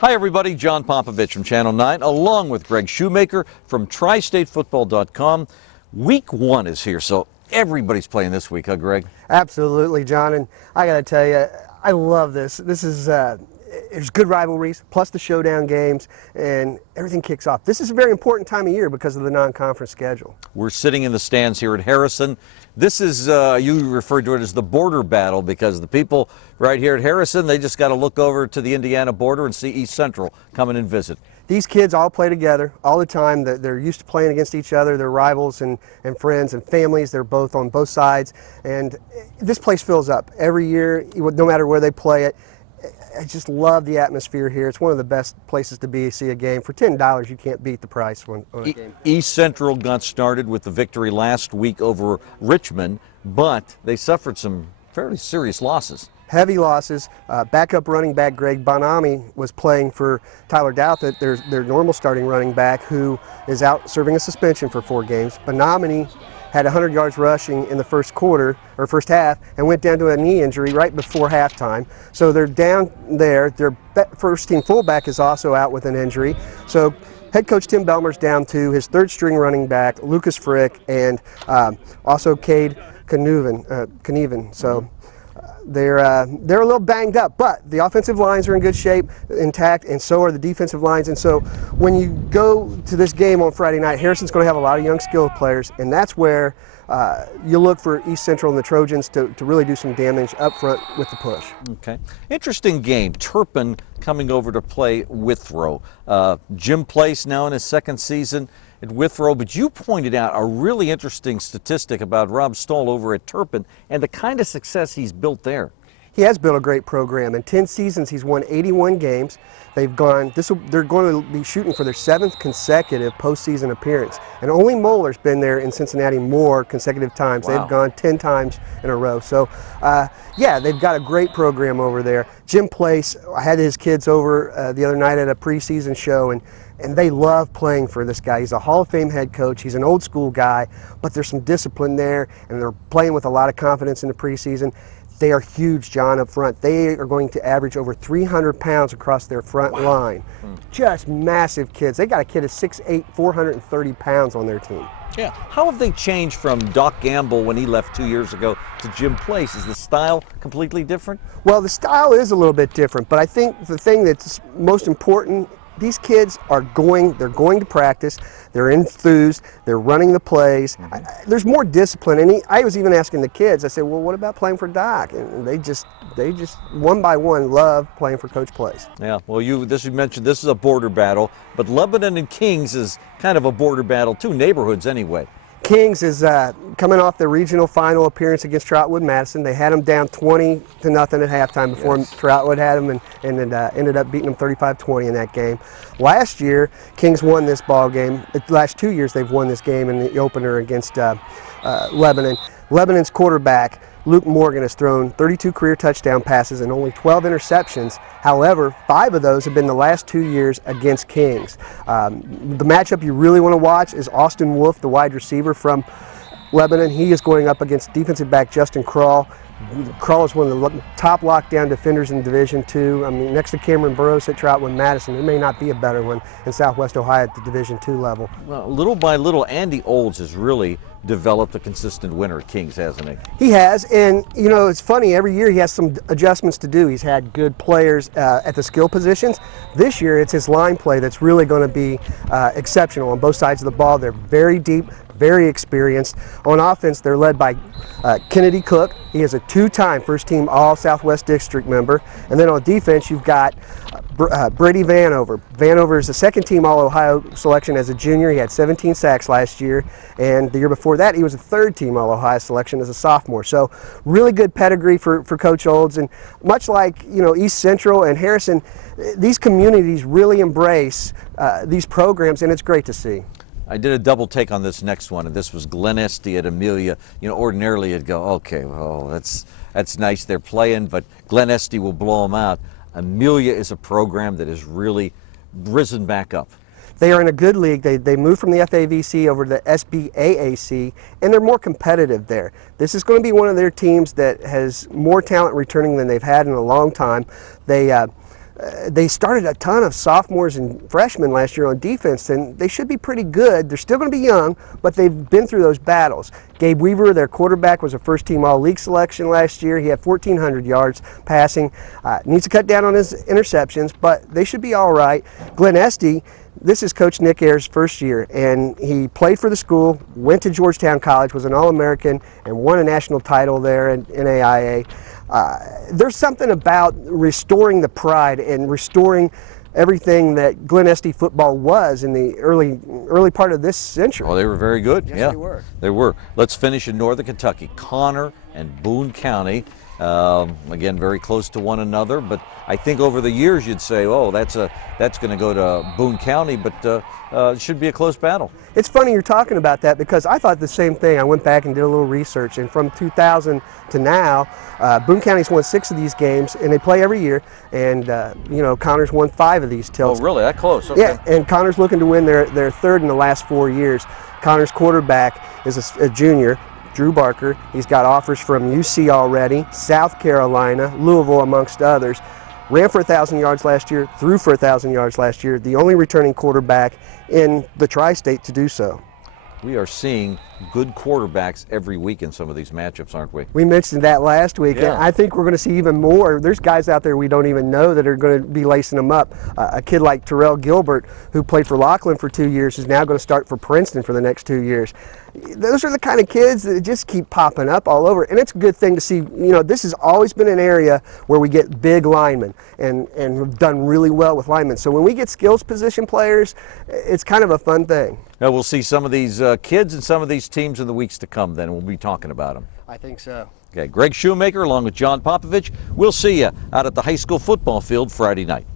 Hi everybody, John Popovich from Channel 9, along with Greg Shoemaker from TriStateFootball.com. Week 1 is here, so everybody's playing this week, huh, Greg? Absolutely, John, and I got to tell you, I love this. This is there's good rivalries, plus the showdown games, and everything kicks off. This is a very important time of year because of the non-conference schedule. We're sitting in the stands here at Harrison. This is, you referred to it as the border battle, because the people right here at Harrison, they just got to look over to the Indiana border and see East Central coming and visit. These kids all play together all the time. They're used to playing against each other. They're rivals and friends and families. They're both on both sides. And this place fills up every year, no matter where they play it. I just love the atmosphere here. It's one of the best places to be, see a game. For $10, you can't beat the price on a game. East Central got started with the victory last week over Richmond, but they suffered some fairly serious losses. Heavy losses. Backup running back Greg Bonami was playing for Tyler Douthit, their normal starting running back, who is out serving a suspension for 4 games. Bonami had 100 yards rushing in the first quarter, or first half, and went down to a knee injury right before halftime. So they're down there. Their first team fullback is also out with an injury. So head coach Tim Belmer's down to his 3rd string running back, Lucas Frick, and also Cade Knieven. So they're a little banged up, but the offensive lines are in good shape, intact, and so are the defensive lines. And so when you go to this game on Friday night, Harrison's going to have a lot of young skilled players, and that's where you look for East Central and the Trojans to really do some damage up front with the push. Okay. Interesting game. Turpin coming over to play Withrow. Jim Place now in his 2nd season at Withrow, but you pointed out a really interesting statistic about Rob Stoll over at Turpin and the kind of success he's built there. He has built a great program. In 10 seasons, he's won 81 games. They're going to be shooting for their 7th consecutive postseason appearance. And only Moeller's been there in Cincinnati more consecutive times. Wow. They've gone 10 times in a row. So, yeah, they've got a great program over there. Jim Place, I had his kids over the other night at a preseason show, and they love playing for this guy. He's a Hall of Fame head coach. He's an old school guy, but there's some discipline there, and they're playing with a lot of confidence in the preseason. They are huge, John, up front. They are going to average over 300 pounds across their front line. Just massive kids. They got a kid at 6'8", 430 pounds on their team. Yeah. How have they changed from Doc Gamble when he left 2 years ago to Jim Place? Is the style completely different? Well, the style is a little bit different, but I think the thing that's most important, these kids are they're going to practice, they're enthused, they're running the plays. There's more discipline, and I was even asking the kids, I said, well, what about playing for Doc? And they just one by one love playing for Coach Place. Yeah, well, you mentioned this is a border battle, but Lebanon and Kings is kind of a border battle too, neighborhoods anyway. Kings is coming off the regional final appearance against Trotwood Madison. They had them down 20-0 at halftime before Trotwood had them, and ended up beating them 35-20 in that game. Last year, Kings won this ball game. The last 2 years, they've won this game in the opener against Lebanon. Lebanon's quarterback, Luke Morgan, has thrown 32 career touchdown passes and only 12 interceptions. However, 5 of those have been the last 2 years against Kings. The matchup you really want to watch is Austin Wolf, the wide receiver from Lebanon. He is going up against defensive back Justin Krall. Krall is one of the top lockdown defenders in Division II. I mean, next to Cameron Burrows at Trotwood Madison, there may not be a better one in Southwest Ohio at the Division II level. Well, little by little, Andy Olds has really developed a consistent winner at Kings, hasn't he? He has, and you know, it's funny, every year he has some adjustments to do. He's had good players at the skill positions. This year it's his line play that's really going to be exceptional on both sides of the ball. They're very deep, very experienced. On offense, they're led by Kennedy Cook. He is a 2-time first-team All-Southwest District member. And then on defense, you've got Brady Vanover. Vanover is a 2nd-team All-Ohio selection as a junior. He had 17 sacks last year, and the year before that, he was a 3rd-team All-Ohio selection as a sophomore. So really good pedigree for Coach Olds, and much like, you know, East Central and Harrison, these communities really embrace these programs, and it's great to see. I did a double take on this next one, and this was Glen Estee at Amelia. You know, ordinarily you'd go, okay, well, that's nice, they're playing, but Glen Estee will blow them out. Amelia is a program that has really risen back up. They are in a good league. They moved from the FAVC over to the SBAAC, and they're more competitive there. This is going to be one of their teams that has more talent returning than they've had in a long time. They started a ton of sophomores and freshmen last year on defense, and they should be pretty good. They're still going to be young, but they've been through those battles. Gabe Weaver, their quarterback, was a first-team All-League selection last year. He had 1,400 yards passing. Needs to cut down on his interceptions, but they should be all right. Glenn Estey, this is Coach Nick Ayers' first year, and he played for the school, went to Georgetown College, was an All-American, and won a national title there in NAIA. There's something about restoring the pride and restoring everything that Glen Estey football was in the early part of this century. Oh, they were very good. Yes, yeah, they were. They were. Let's finish in Northern Kentucky. Connor and Boone County. Again, very close to one another, but I think over the years you'd say, oh, that's going to go to Boone County, but it should be a close battle. It's funny you're talking about that because I thought the same thing. I went back and did a little research, and from 2000 to now, Boone County's won 6 of these games, and they play every year, and you know, Connor's won 5 of these tilts. Oh, really? That close? Okay. Yeah, and Connor's looking to win their third in the last 4 years. Connor's quarterback is a junior, Drew Barker. He's got offers from UC already, South Carolina, Louisville, amongst others. Ran for 1,000 yards last year, threw for 1,000 yards last year, the only returning quarterback in the tri-state to do so. We are seeing good quarterbacks every week in some of these matchups, aren't we? We mentioned that last week, Yeah. and I think we're going to see even more. There's guys out there we don't even know that are going to be lacing them up. A kid like Terrell Gilbert, who played for Laughlin for 2 years, is now going to start for Princeton for the next 2 years. Those are the kind of kids that just keep popping up all over, and it's a good thing to see. You know, this has always been an area where we get big linemen, and we've done really well with linemen. So when we get skills position players, it's kind of a fun thing. Now we'll see some of these kids and some of these teams in the weeks to come, then we'll be talking about them. I think so. Okay, Greg Shoemaker along with John Popovich. We'll see you out at the high school football field Friday night.